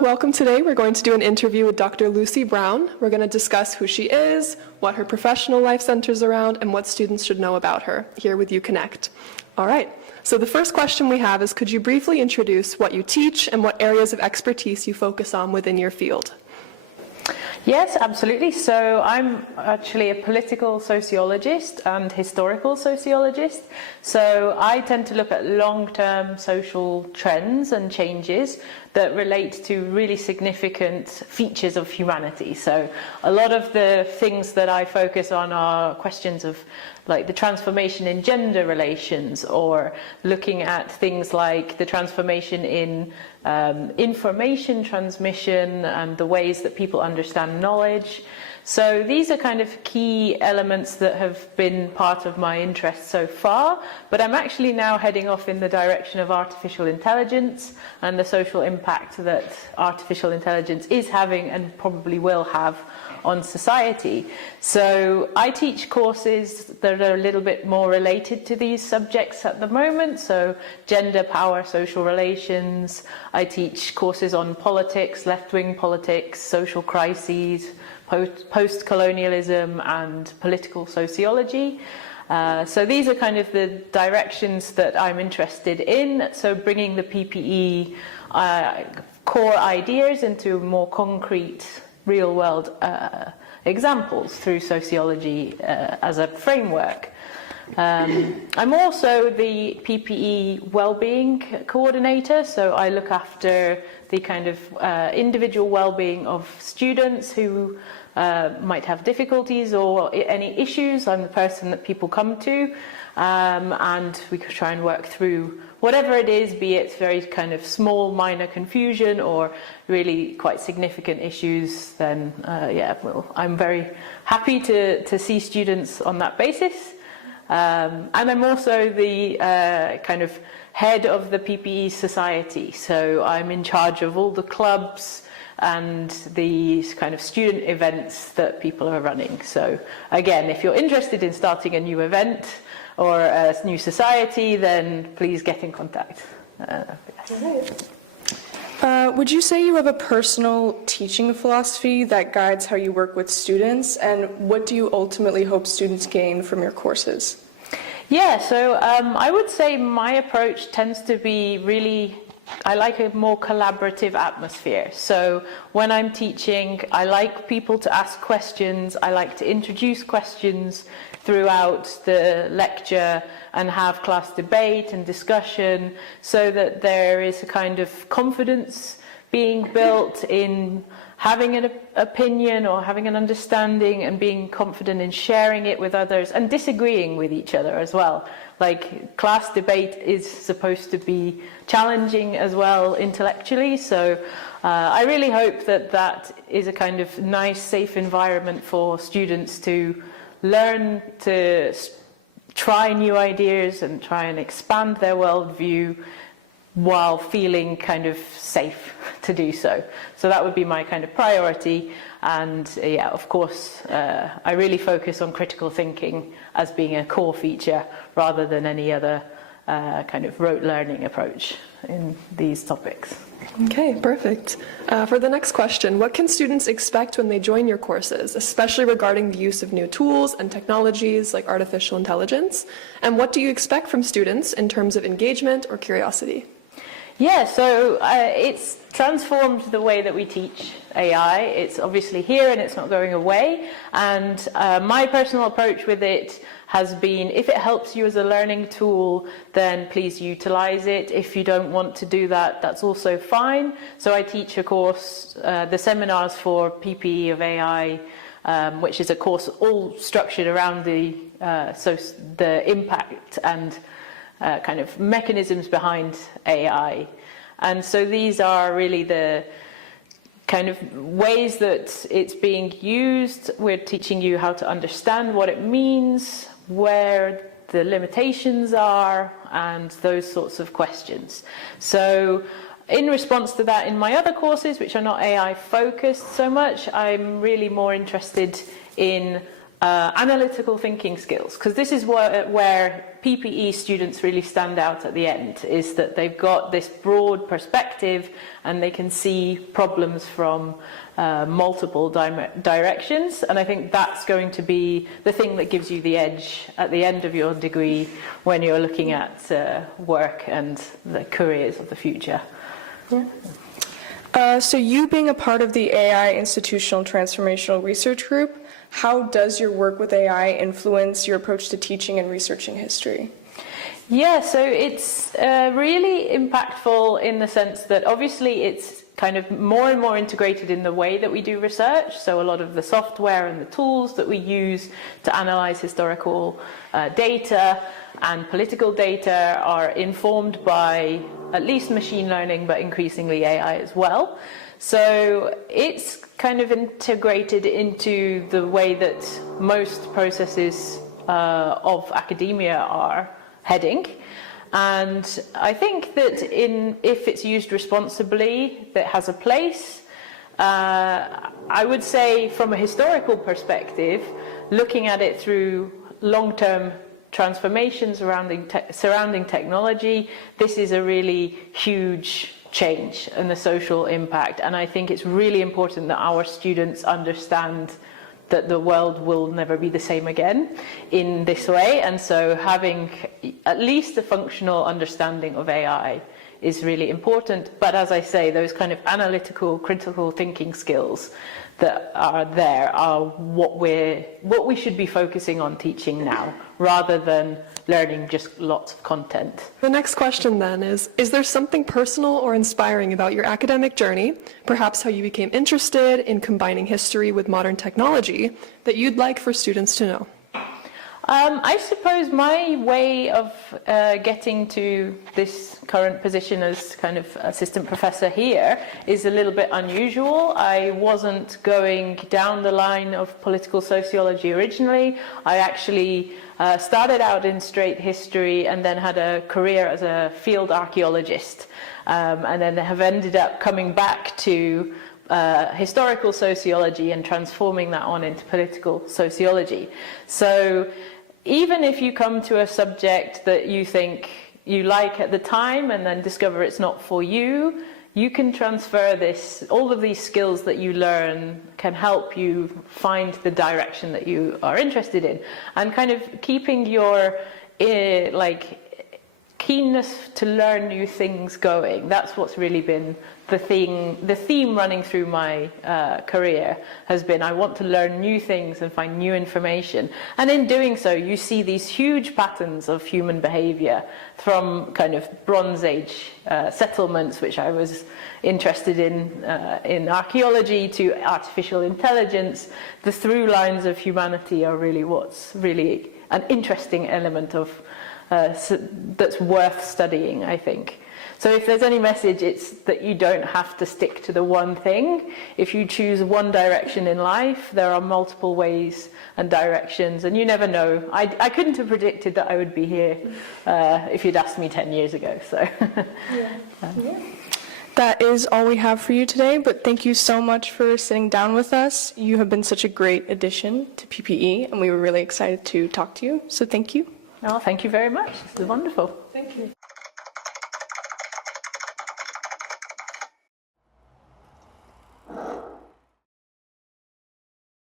Welcome today. We're going to do an interview with Dr. Lucy Brown. We're going to discuss who she is, what her professional life centers around, and what students should know about her here with UKonnect. All right, so the first question we have is, could you briefly introduce what you teach and what areas of expertise you focus on within your field? Yes, absolutely. So I'm actually a political sociologist and historical sociologist. So I tend to look at long-term social trends and changes that relate to really significant features of humanity. So a lot of the things that I focus on are questions of like the transformation in gender relations, or looking at things like the transformation in information transmission and the ways that people understand knowledge. So these are kind of key elements that have been part of my interest so far, but I'm actually now heading off in the direction of artificial intelligence and the social impact that artificial intelligence is having and probably will have on society. So I teach courses that are a little bit more related to these subjects at the moment. So gender, power, social relations. I teach courses on politics, left-wing politics, social crises, post-colonialism and political sociology. So these are kind of the directions that I'm interested in. So bringing the PPE core ideas into more concrete real-world examples through sociology as a framework. I'm also the PPE Wellbeing Coordinator, so I look after the kind of individual well-being of students who might have difficulties or any issues. I'm the person that people come to, and we could try and work through whatever it is, be it very kind of small, minor confusion or really quite significant issues. Then, I'm very happy to see students on that basis. And I'm also the kind of head of the PPE Society. So I'm in charge of all the clubs and the kind of student events that people are running. So again, if you're interested in starting a new event or a new society, then please get in contact. Would you say you have a personal teaching philosophy that guides how you work with students, and what do you ultimately hope students gain from your courses? Yeah, so I would say my approach tends to be really, I like a more collaborative atmosphere. So when I'm teaching, I like people to ask questions. I like to introduce questions throughout the lecture and have class debate and discussion, so that there is a kind of confidence being built in having an opinion or having an understanding and being confident in sharing it with others and disagreeing with each other as well. Like, class debate is supposed to be challenging as well intellectually, so I really hope that that is a kind of nice, safe environment for students to learn to try new ideas and try and expand their worldview while feeling kind of safe to do so. So that would be my kind of priority. And yeah, of course, I really focus on critical thinking as being a core feature rather than any other kind of rote learning approach in these topics. Okay, perfect. For the next question, what can students expect when they join your courses, especially regarding the use of new tools and technologies like artificial intelligence? And what do you expect from students in terms of engagement or curiosity? Yeah, so it's transformed the way that we teach AI. It's obviously here and it's not going away. And my personal approach with it has been, if it helps you as a learning tool, then please utilize it. If you don't want to do that, that's also fine. So I teach a course, the seminars for PPE of AI, which is a course all structured around the impact and kind of mechanisms behind AI. And so these are really the kind of ways that it's being used. We're teaching you how to understand what it means, where the limitations are, and those sorts of questions. So in response to that, in my other courses, which are not AI focused so much, I'm really more interested in analytical thinking skills, because this is where PPE students really stand out at the end, is that they've got this broad perspective and they can see problems from multiple directions, and I think that's going to be the thing that gives you the edge at the end of your degree when you're looking at work and the careers of the future. Yeah. So you being a part of the AI Institutional Transformational Research Group, how does your work with AI influence your approach to teaching and researching history? Yeah, so it's really impactful in the sense that obviously it's kind of more and more integrated in the way that we do research. So a lot of the software and the tools that we use to analyze historical data and political data are informed by at least machine learning, but increasingly AI as well. So it's kind of integrated into the way that most processes of academia are heading. And I think that if it's used responsibly, that has a place. I would say from a historical perspective, looking at it through long-term transformations surrounding technology, this is a really huge change in the social impact, and I think it's really important that our students understand that the world will never be the same again in this way, and so having at least a functional understanding of AI is really important. But as I say, those kind of analytical, critical thinking skills that are there are what we should be focusing on teaching now, rather than learning just lots of content. The next question then is there something personal or inspiring about your academic journey, perhaps how you became interested in combining history with modern technology, that you'd like for students to know? I suppose my way of getting to this current position as kind of assistant professor here is a little bit unusual. I wasn't going down the line of political sociology originally. I actually started out in straight history and then had a career as a field archaeologist, and then have ended up coming back to historical sociology and transforming that on into political sociology. So even if you come to a subject that you think you like at the time and then discover it's not for you, you can transfer this, all of these skills that you learn can help you find the direction that you are interested in, and kind of keeping your keenness to learn new things going. That's what's really been the theme running through my career has been, I want to learn new things and find new information. And in doing so, you see these huge patterns of human behavior from kind of Bronze Age settlements, which I was interested in archaeology, to artificial intelligence. The through lines of humanity are really what's really an interesting element of that's worth studying, I think. So if there's any message, it's that you don't have to stick to the one thing. If you choose one direction in life, there are multiple ways and directions, and you never know. I couldn't have predicted that I would be here if you'd asked me 10 years ago. So. Yeah. That is all we have for you today, but thank you so much for sitting down with us. You have been such a great addition to PPE, and we were really excited to talk to you, so thank you. Oh, thank you very much. This is wonderful. Thank you.